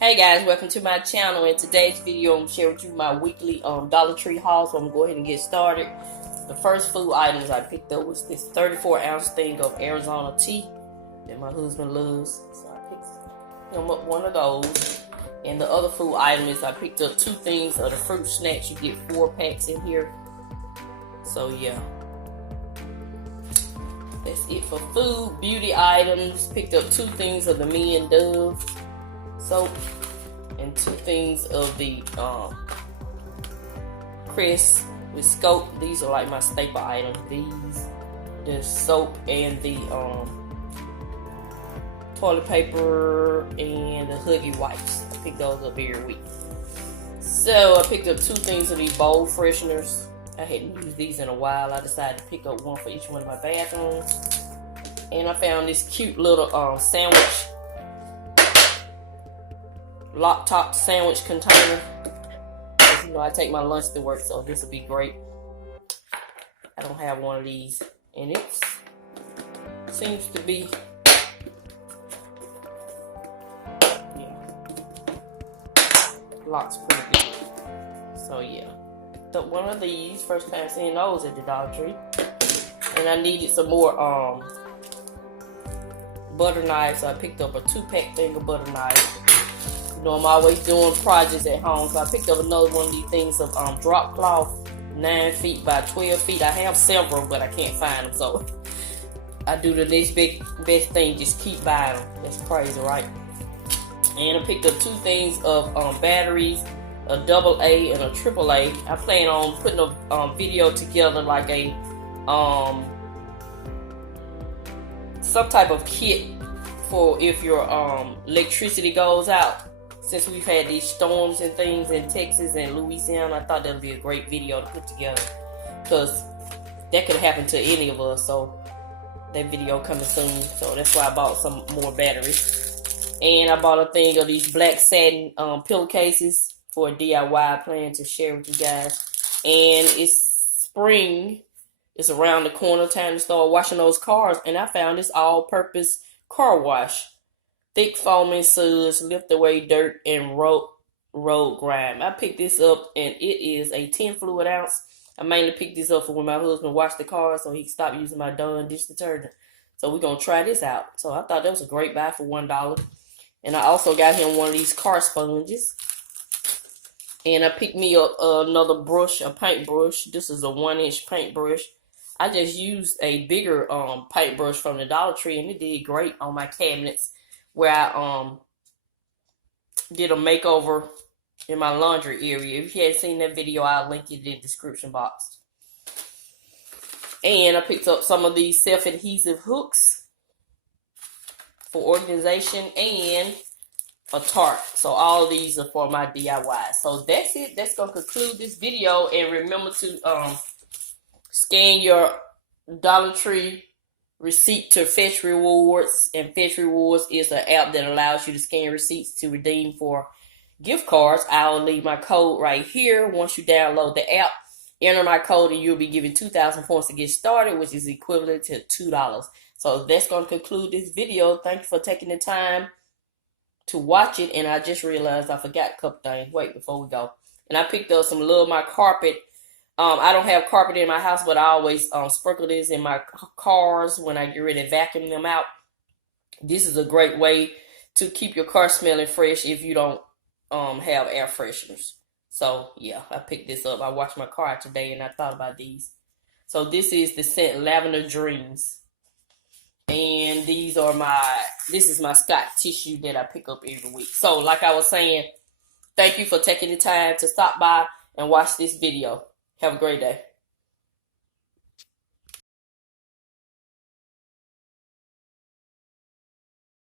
Hey guys, welcome to my channel. In today's video, I'm going to share with you my weekly Dollar Tree haul. So I'm going to go ahead and get started. The first food items I picked up was this 34-ounce thing of Arizona tea that my husband loves. So I picked him up one of those. And the other food item is I picked up 2 things of the fruit snacks. You get 4 packs in here. So yeah. That's it for food. Beauty items. Picked up 2 things of the Me and Dove soap and 2 things of the Crest with Scope. These are like my staple items. These, the soap and the toilet paper and the Huggy wipes. I pick those up every week. So I picked up 2 things of these bowl fresheners. I hadn't used these in a while. I decided to pick up one for each one of my bathrooms. And I found this cute little sandwich lock top sandwich container. As you know, I take my lunch to work, so this will be great. I don't have one of these, and it seems to be, yeah, locks pretty good. So yeah, picked up one of these. First time seeing those at the Dollar Tree, and I needed some more butter knives, so I picked up a 2-pack thing of butter knives. You know, I'm always doing projects at home, so I picked up another one of these things of drop cloth, 9 feet by 12 feet. I have several, but I can't find them, so I do the next best thing, just keep buying them. That's crazy, right? And I picked up 2 things of batteries, a AA and a AAA. I plan on putting a video together, like a some type of kit for if your electricity goes out. Since we've had these storms and things in Texas and Louisiana, I thought that would be a great video to put together, because that could happen to any of us. So that video coming soon. So that's why I bought some more batteries. And I bought a thing of these black satin pillowcases for a DIY plan to share with you guys. And it's spring. It's around the corner, time to start washing those cars. And I found this all-purpose car wash. Thick foaming suds, lift away dirt, and road grime. I picked this up, and it is a 10 fluid ounce. I mainly picked this up for when my husband washed the car, so he stopped using my Dawn dish detergent. So we're going to try this out. So I thought that was a great buy for $1. And I also got him one of these car sponges. And I picked me up another brush, a paintbrush. This is a 1-inch paintbrush. I just used a bigger paintbrush from the Dollar Tree, and it did great on my cabinets, where I did a makeover in my laundry area. If you haven't seen that video, I'll link it in the description box. And I picked up some of these self-adhesive hooks for organization and a tarp. So all of these are for my DIY. So that's it. That's going to conclude this video. And remember to scan your Dollar Tree receipt to Fetch Rewards, and Fetch Rewards is an app that allows you to scan receipts to redeem for gift cards. I'll leave my code right here. Once you download the app, enter my code, and you'll be given 2,000 points to get started, which is equivalent to $2. So that's going to conclude this video. Thank you for taking the time to watch it. And I just realized I forgot a couple things. Wait, before we go. And I picked up some little my carpet. I don't have carpet in my house, but I always sprinkle this in my cars when I get ready to vacuum them out. This is a great way to keep your car smelling fresh if you don't have air fresheners. So, yeah, I picked this up. I washed my car out today, and I thought about these. So, this is the scent Lavender Dreams. And this is my Scott tissue that I pick up every week. So, like I was saying, thank you for taking the time to stop by and watch this video. Have a great day.